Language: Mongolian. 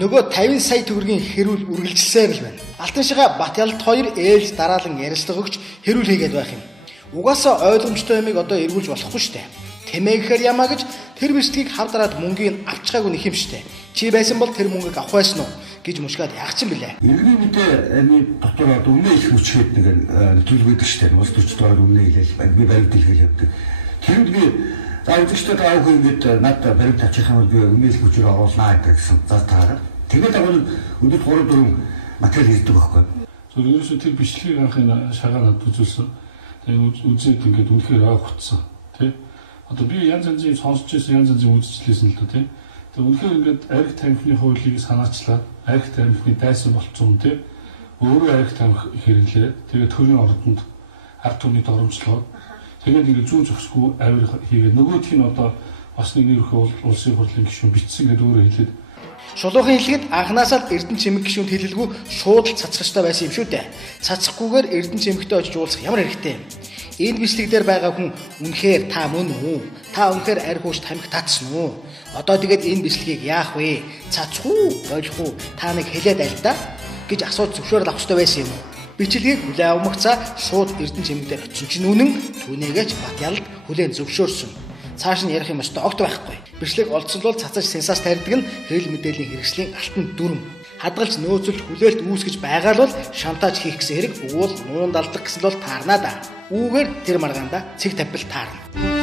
Нөгөө 50 сая төгрөгийн хэрүүл үргэлжилсээр л байна. Алтаншига Батялд 2 ээлж дараалан ярилцлага өгч хэрүүл хийгээд байх юм. Угаасаа ойлгомжтой юмыг одоо эргүүлж болохгүй штэ. Тэмээ гэхээр ямаа гэж тэр бичлэгийг хавдараад мөнгийг авчгаагүй нэх юм штэ. Чи байсан бол тэр мөнгөийг авах байсан уу гэж мушгаад яах ч юм бэлээ. Иргэний мэдээ дотор өмнө их хүчгээд нэг төлөвлөдөг штэ. Улс төрчдөө өмнө хэлээл би баримт дэлгэл явдаг. Тэнд би заавчтай таах ингээд надад баримт тачих юм бол би өмнө их хүчээр оруулнаа гэсэн зас таараад. Тэгээд агуул өдөр 3-4 материал хийдэг байхгүй. Зөв ерөөсөө тэр бичлэгийг анхны шагаа над үзүүлсэн. Тэгээд үзээд ингээд үнэхээр ойлгоцсон тий. Одоо би янз янзын сонсч байсан янз янзын үзчихлээсэн л доо тий. Тэгээд үнэхээр ингээд арх тамхины хуулийг санаачлаад арх тамхины дайсан болцсон тий. Өөрөө арх тамхи хэрэглээд тэгээд төрийн ордонд ард түмний доромжлоо. Тэгээд ингээд зүү зөксгүй авир хийгээд нөгөөх нь одоо бас нэг нэрхүү улсын хурлын гишүүн бичсэн гэдэг өөрөө хэлээд Шулуухан хэлгээд анханасаа Эрдэнэ чимэг гишүүнд хэлэлгүй шууд л цацхаштай байсан юм шүү дээ. Цацхгүйгээр Эрдэнэ чимэгтэй очиж уулзах ямар хэрэгтэй юм. Энэ бичлэг дээр байгаа хүн үнэхээр та мөн үү? Та үнэхээр арх ууш тамхи татсан уу? Одоо тэгээд энэ бичлэгийг яах вэ? Цацх уу? Ойлгох уу? Та нэг хэлээд аль та гэж асууж зөвшөөрөл авах хэрэгтэй байсан юм уу? Бичлэгийг хүлээ авмагцаа шууд Эрдэнэ чимэг дээр очиж чинь үнэн түүнийгээч Батялд хүлээн зөвшөөрсөн. Цааш нь ярих юм өстой огт байхгүй. Бичлэг олдсон бол цацаж сенсац тарьдаг нь хэвлэл мэдээллийн хэрэгслийн алтан дүрм. Хадгалж нөөцөлж хүлээлт үүсгэж байгаа л бол шантаж хийх гэсэн хэрэг уул нуун далдах гэсэн бол таарнаа да. Үүгээр тэр маргаанда цэг тавьбал таарна.